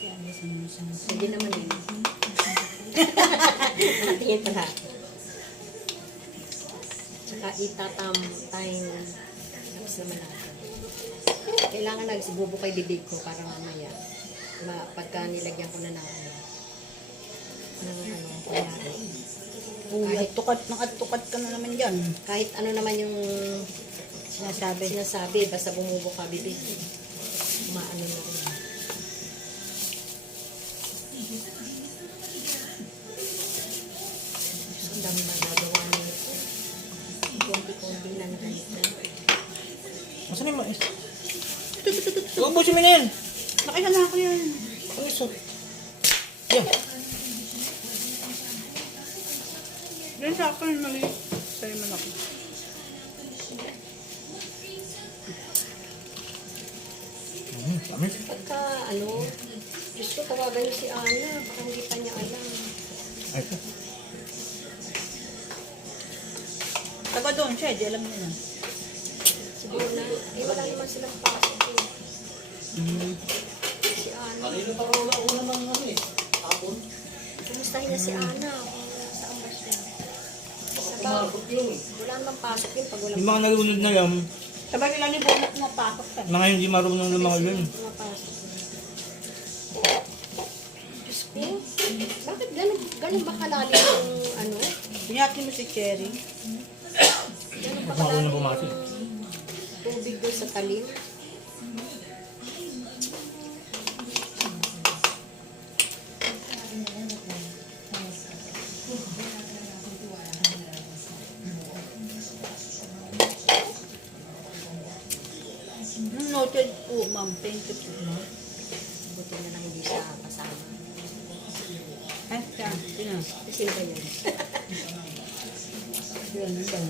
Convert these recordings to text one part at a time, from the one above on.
Hindi naman yun. Nakatingin pala. Tsaka time tapos naman natin. Kailangan nagsibubo kay bibig ko para mamaya. Pagka nilagyan ko na ng kunyari. Kahit tukat ka na naman dyan. Kahit ano naman yung sinasabi basta bumubo ka bibig. Maano na ko. Ang dami magagawa nito. Konti-konti na nakalita. Masan yung mais? Ito. Ubusin mo na yan. Nakilala ko yan. Ang iso. Yan. Yan sa akin, mali. Sa'yo man ako. Dami. Pagka Diyos ko, tawagan niyo si Ana. Baka hindi pa niya alam. Ay, ito. Taga doon siya, di alam niya na. Siguro na, wala naman silang pasok eh. Si Ana. Kanina pa rin ako naman hapon. Kumustahin niya si Ana kung saan ba siya. Kumabot yun. Wala naman pasok yun pag walang Yung mga nalunod na yan, Sabay nila ni Bonat na pasok ka. mga hindi marunong lumangoy yun. pumapasok. Diyos ko, bakit ganun ba kalalim yung Pinyakin mo si Cherry. ganun ba Ako kalalim na pumasok. yung tubig doon sa talim? Noted po, ma'am. Thank you po, ma'am. Buti na lang hindi siya kasama. Ay, siya. Sino? Sino ba yun? Yun, yun.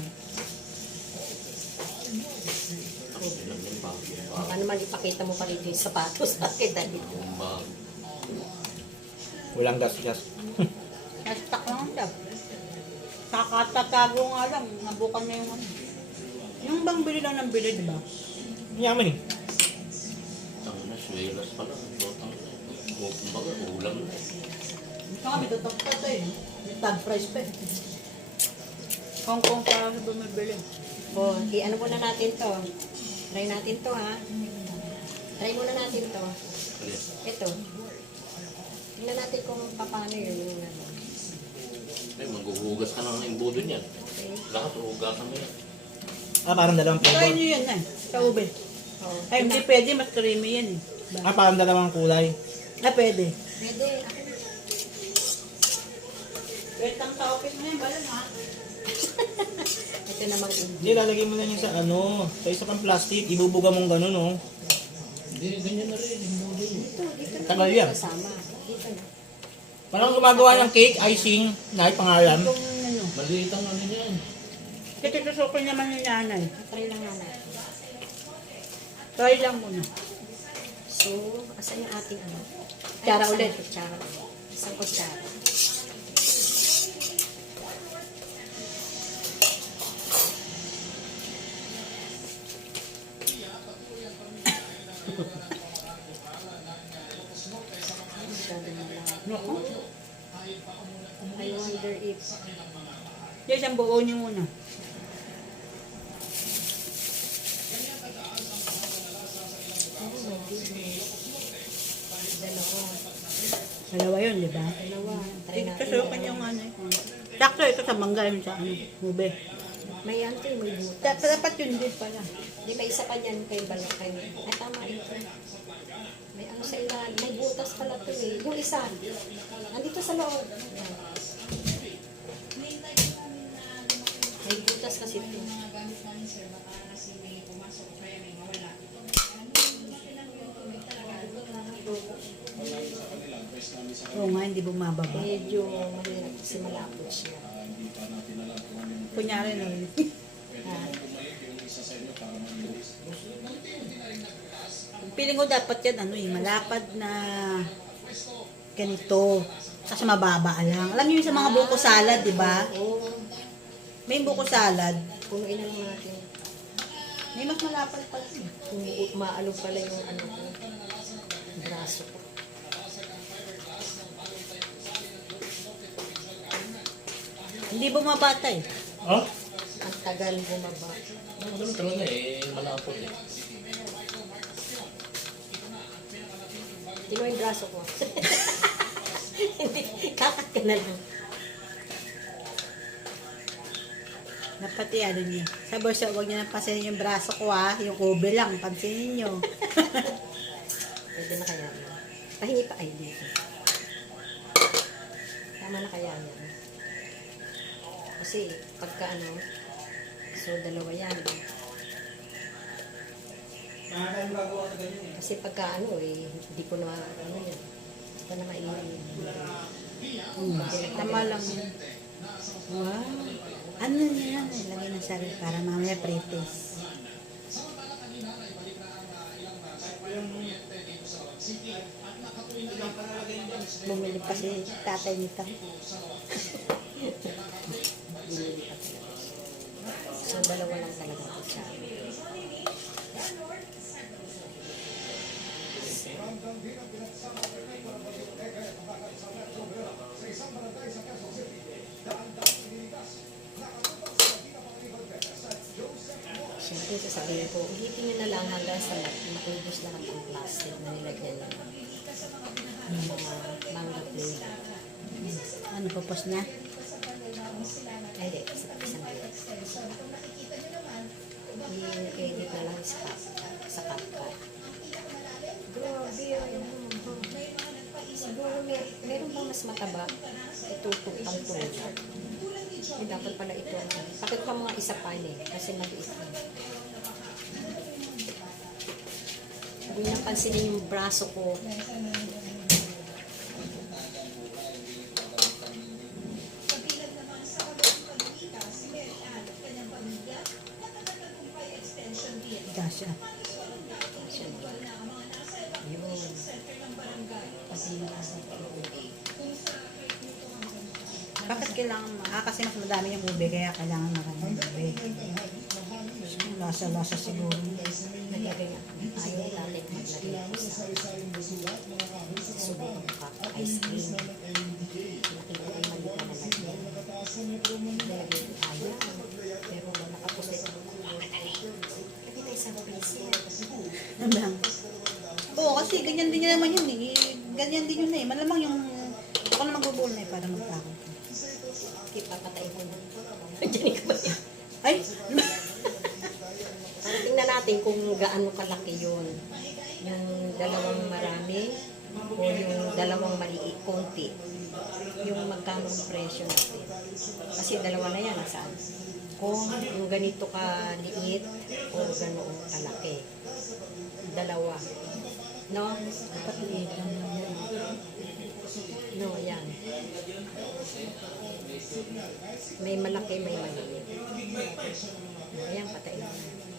Baka naman ipakita mo pa rin yung sapatos sa akin dahil. Walang gas-gas. Nastak lang siya. Kakatatago nga lang. Nabukan na yung ano. Yung bang bili lang ng bili, diba? Yaman eh. Ang naswelas pala. Kumbaga, ulam na. Ito nga, may tatapos eh. May tag price pa eh. Hong Kong para sa bumibili. O, i-ano muna natin to. Try natin to ha. Try muna natin to. Ito. Tingnan natin kung paano yun yung ano. Ay, maghuhugas ka na ng imbudo niyan. Okay. Lahat, huhugasan mo yan. Parang dalawang Try flavor. nyo yan eh. Sa ube. Oh, Ay, hindi pwede. Mas creamy yan eh. Parang dalawang kulay. Ah, pwede. pwede. Ako. Wait lang sa office mo yan. Balan ha. Ito namang Hindi, lalagay mo lang yan sa sa isa pang plastic. Ibubuga mong gano'n, no? Hindi, ganyan na rin. Imbudo yun. dito na Tagal dito yan. kasama. Dito na. Parang gumagawa ng cake, icing, na pangalan. Itong ano. Maliit ang ano niyan. Kasi tusukin naman ni nanay. Try lang nga natin. Try lang muna. So, asan yung ating ano? Kutsara ulit. Kutsara. Isang kutsara. Masyado na lang. Naku. I wonder if Yes, ang buo niyo muna. dalawa. Dalawa yun, di ba? Dalawa. Try natin. Tusukin yung ano. Sakto ito sa mangga yun sa ano. Ube. May anto yung may butas. Dapat yun din pala. Di ba isa pa niyan kay Balakay? Ay, tama ito. May ano sa ilalim. May butas pala to eh. Yung isa. Nandito sa loob. Yan. May butas kasi ito. Oo nga, hindi bumababa. Medyo mahirap kasi malapot siya. Kunyari no. Ah, Feeling ko dapat yan, ano eh, malapad na ganito. Kasi mababa lang. Alam niyo yung sa mga buko salad, di ba? oo. May buko salad. Punuin na lang natin. May mas malapad pa. Kung maalog pala yung ano ko. Braso ko. Hindi bumabata eh. Oh? Ang tagal bumaba. Ang madami talaga eh, malapot eh. Tino yung braso ko. Hindi, kakat ka na lang. Dapat ano niya. Sa bulsa, huwag niyo nang pansinin yung braso ko yung ube lang, pansinin niyo. Pwede na kaya yan. Pahingi pa ay dito. Tama na kaya yan. Kasi pagka ano, so dalawa yan. Kasi pagka ano eh, hindi ko na ano yan. Hindi ko na mainit. Tama lang yun. Wow. Ano niya yan? Ilagay ng sarili para mamaya pretis. Bumili pa si tatay nito. Binili pa talaga. So dalawa lang talaga ito siya. Siyempre sasabihin ko, ulitin nyo na lang hanggang sa maubos lahat ang plastic na nilagyan nyo. Ng mga manga flavor. Ano pupos na? Ay, hindi. Isang bilis. I-edit na lang sa CapCut. Grabe, siguro meron bang mas mataba? Itutupang tulad. Eh, dapat pala ito. Bakit pa mga isa pa eh? Kasi maliit na. Huwag niyo pansinin yung braso ko. Gasya. Siyempre. Yun. Kasi Bakit kailangan kasi mas madami yung ube, kaya kailangan maraming ube. Lasa-lasa siguro. nagagaya. Ayaw ni tatay maglagay ko sa subo ng cup ice cream. Nakita ko mali ka na lagyan. Nilagay ko ayaw. Pero nakapusit ko. Madali. Lagay tayo sa piso. Ano lang? Oo, kasi ganyan din naman yun eh. Ganyan din yun eh. Malamang yung ako na magbubul na eh para magtakot. Papatayin ko na. Diyan ko ba yan? Ay! Para tingnan natin kung gaano kalaki yun. Yung dalawang marami o yung dalawang maliit, konti. Yung magkano ang presyo natin. Kasi dalawa na yan, saan? Kung yung ganito ka-liit o ganoong kalaki. Dalawa. No? Dapat liit lang yan. No, yan. May malaki, may maliit. Ayan, patayin mo.